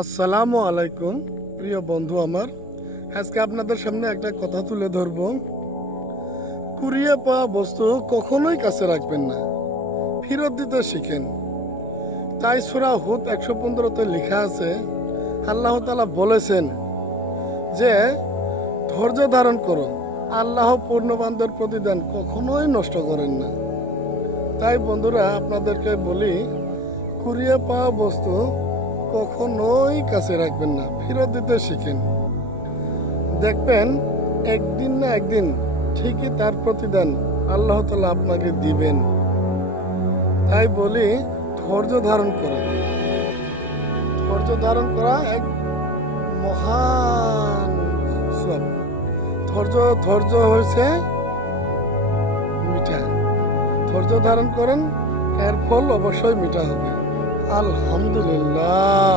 আসসালামু আলাইকুম প্রিয় বন্ধু আমার। আজকে আপনাদের সামনে একটা কথা তুলে ধরব। কুড়িয়ে পাওয়া বস্তু কখনোই কাছে রাখবেন না, ফেরত দিতে শিখেন। তাই সূরা হুদ 115-তে লেখা আছে, আল্লাহ তাআলা বলেছেন যে ধৈর্য ধারণ করো, আল্লাহ পূর্ণবানদের প্রতিদান কখনোই নষ্ট করেন না। তাই বন্ধুরা আপনাদেরকে বলি, কুড়িয়ে পাওয়া বস্তু কখনোই কাছে রাখবেন না, ফেরত দিতে শিখেন। দেখবেন একদিন না একদিন ঠিকই তার প্রতিদান আল্লাহ তাআলা আপনাকে দিবেন। তাই বলি ধৈর্য ধারণ করুন। ধৈর্য ধারণ করা এক মহান সব। ধৈর্য হয়েছে মিঠা। ধৈর্য ধারণ করেন, এর ফল অবশ্যই মিঠা হবে। আলহামদুলিল্লাহ।